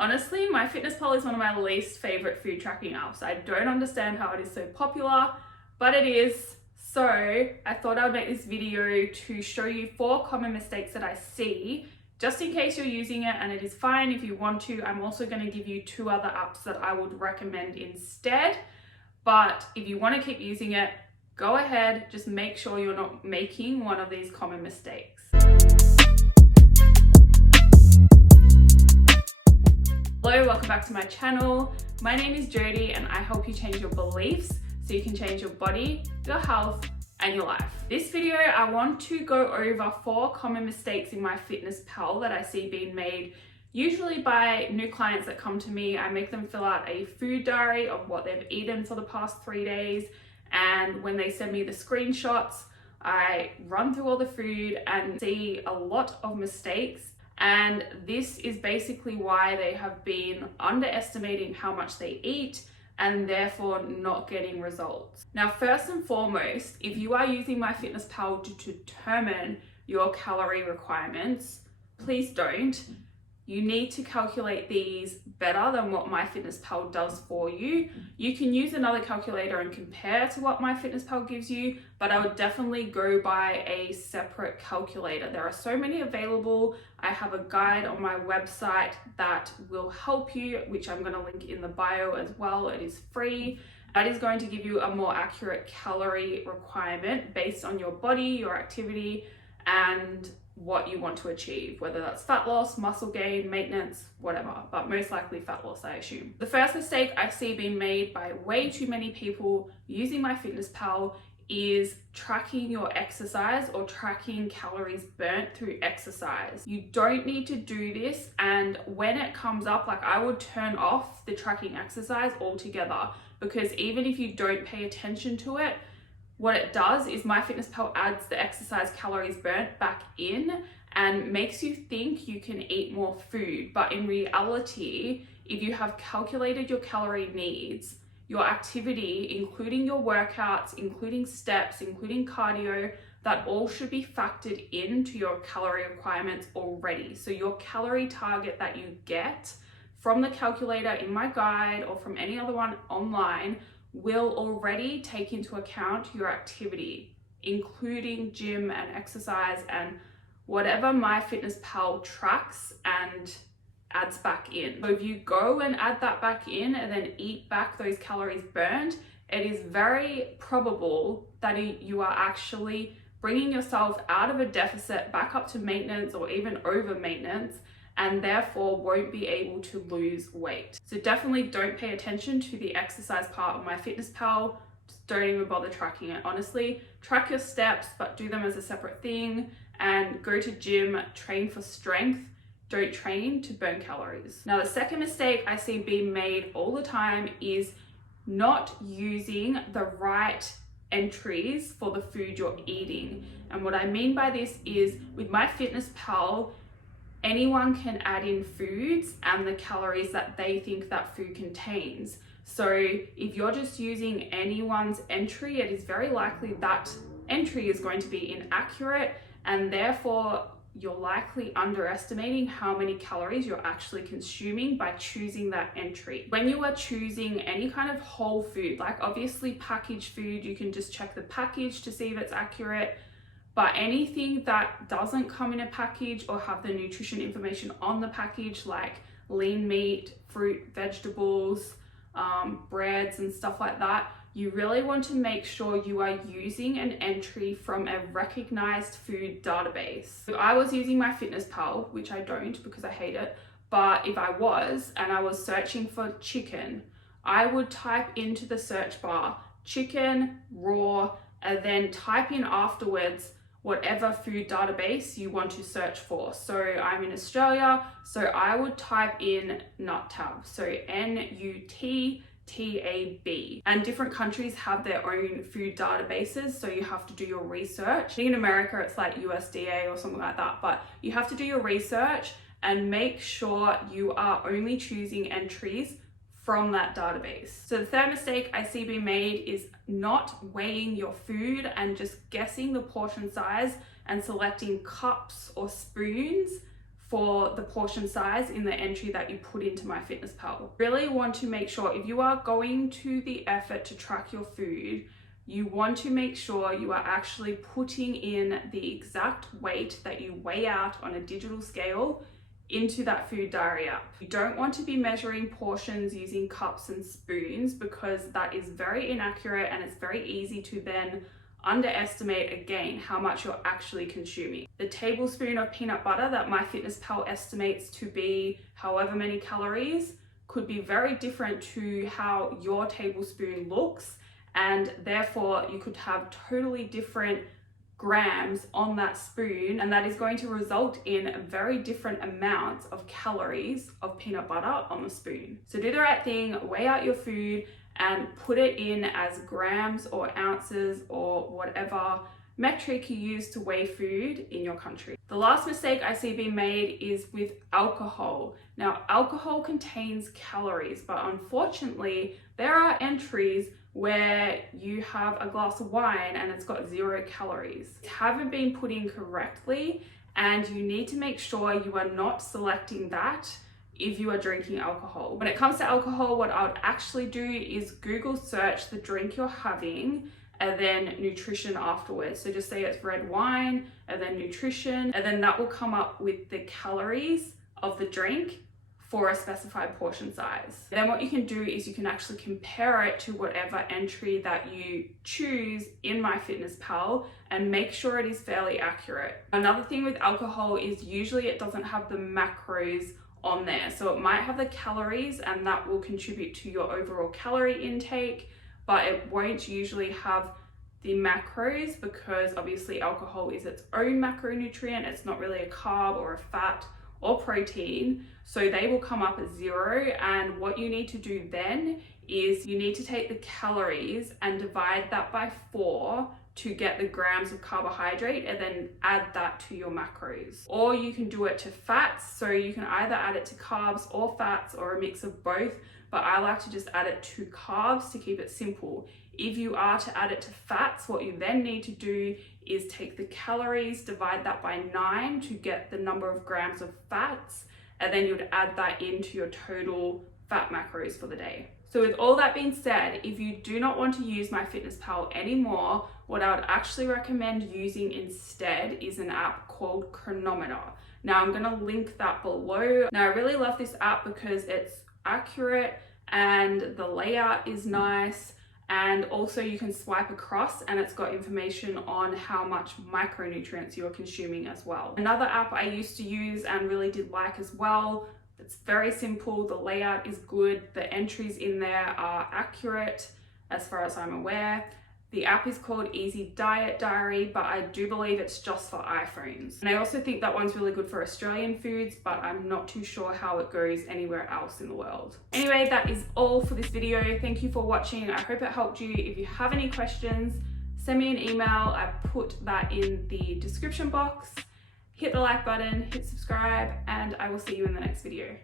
Honestly, MyFitnessPal is one of my least favorite food tracking apps. I don't understand how it is so popular, but it is. So I thought I would make this video to show you 4 common mistakes that I see, just in case you're using it, and it is fine if you want to. I'm also going to give you 2 other apps that I would recommend instead. But if you want to keep using it, go ahead, just make sure you're not making one of these common mistakes. Hello, welcome back to my channel. My name is Jodie and I help you change your beliefs so you can change your body, your health, and your life. This video, I want to go over 4 common mistakes in MyFitnessPal that I see being made usually by new clients that come to me. I make them fill out a food diary of what they've eaten for the past 3 days, and when they send me the screenshots, I run through all the food and see a lot of mistakes. And this is basically why they have been underestimating how much they eat and therefore not getting results. Now, first and foremost, if you are using MyFitnessPal to determine your calorie requirements, please don't. You need to calculate these better than what MyFitnessPal does for you. You can use another calculator and compare to what MyFitnessPal gives you, but I would definitely go by a separate calculator. There are so many available. I have a guide on my website that will help you, which I'm going to link in the bio as well. It is free. That is going to give you a more accurate calorie requirement based on your body, your activity, and what you want to achieve, whether that's fat loss, muscle gain, maintenance, whatever, but most likely fat loss, I assume. The first mistake I see being made by way too many people using MyFitnessPal is tracking your exercise or tracking calories burnt through exercise. You don't need to do this, and when it comes up, like, I would turn off the tracking exercise altogether, because even if you don't pay attention to it, what it does is MyFitnessPal adds the exercise calories burnt back in and makes you think you can eat more food. But in reality, if you have calculated your calorie needs, your activity, including your workouts, including steps, including cardio, that all should be factored into your calorie requirements already. So your calorie target that you get from the calculator in my guide or from any other one online will already take into account your activity, including gym and exercise and whatever MyFitnessPal tracks and adds back in. So if you go and add that back in and then eat back those calories burned, it is very probable that you are actually bringing yourself out of a deficit back up to maintenance or even over maintenance, and therefore won't be able to lose weight. So definitely don't pay attention to the exercise part of MyFitnessPal. Just don't even bother tracking it. Honestly, track your steps, but do them as a separate thing, and go to gym, train for strength. Don't train to burn calories. Now, the second mistake I see being made all the time is not using the right entries for the food you're eating. And what I mean by this is, with MyFitnessPal, anyone can add in foods and the calories that they think that food contains. So if you're just using anyone's entry, it is very likely that entry is going to be inaccurate, and therefore you're likely underestimating how many calories you're actually consuming by choosing that entry. When you are choosing any kind of whole food, like obviously packaged food, you can just check the package to see if it's accurate. But anything that doesn't come in a package or have the nutrition information on the package, like lean meat, fruit, vegetables, breads and stuff like that, you really want to make sure you are using an entry from a recognized food database. If I was using MyFitnessPal, which I don't because I hate it, but if I was and I was searching for chicken, I would type into the search bar chicken raw and then type in afterwards whatever food database you want to search for. So I'm in Australia, so I would type in NUTTAB, so NUTTAB. And different countries have their own food databases, so you have to do your research. I think in America it's like USDA or something like that, but you have to do your research and make sure you are only choosing entries from that database. So the third mistake I see being made is not weighing your food and just guessing the portion size and selecting cups or spoons for the portion size in the entry that you put into MyFitnessPal. Really want to make sure if you are going to the effort to track your food, you want to make sure you are actually putting in the exact weight that you weigh out on a digital scale into that food diary app. You don't want to be measuring portions using cups and spoons because that is very inaccurate and it's very easy to then underestimate again how much you're actually consuming. The tablespoon of peanut butter that MyFitnessPal estimates to be however many calories could be very different to how your tablespoon looks, and therefore you could have totally different grams on that spoon, and that is going to result in very different amounts of calories of peanut butter on the spoon. So do the right thing, weigh out your food and put it in as grams or ounces or whatever metric you use to weigh food in your country. The last mistake I see being made is with alcohol. Now, alcohol contains calories, but unfortunately, there are entries where you have a glass of wine and it's got 0 calories. It haven't been put in correctly, and you need to make sure you are not selecting that if you are drinking alcohol. When it comes to alcohol, what I would actually do is Google search the drink you're having and then nutrition afterwards. So just say it's red wine and then nutrition, and then that will come up with the calories of the drink for a specified portion size. Then what you can do is you can actually compare it to whatever entry that you choose in MyFitnessPal and make sure it is fairly accurate. Another thing with alcohol is usually it doesn't have the macros on there. So it might have the calories and that will contribute to your overall calorie intake, but it won't usually have the macros because obviously alcohol is its own macronutrient. It's not really a carb or a fat or protein, so they will come up as 0. And what you need to do then is you need to take the calories and divide that by 4 to get the grams of carbohydrate and then add that to your macros. Or you can do it to fats, so you can either add it to carbs or fats or a mix of both, but I like to just add it to carbs to keep it simple. If you are to add it to fats, what you then need to do is take the calories, divide that by 9 to get the number of grams of fats, and then you would add that into your total fat macros for the day. So with all that being said, if you do not want to use MyFitnessPal anymore, what I would actually recommend using instead is an app called Cronometer. Now I'm gonna link that below. Now I really love this app because it's accurate and the layout is nice, and also you can swipe across and it's got information on how much micronutrients you are consuming as well. Another app I used to use and really did like as well, it's very simple, the layout is good, the entries in there are accurate as far as I'm aware. The app is called Easy Diet Diary, but I do believe it's just for iPhones. And I also think that one's really good for Australian foods, but I'm not too sure how it goes anywhere else in the world. Anyway, that is all for this video. Thank you for watching. I hope it helped you. If you have any questions, send me an email. I put that in the description box. Hit the like button, hit subscribe, and I will see you in the next video.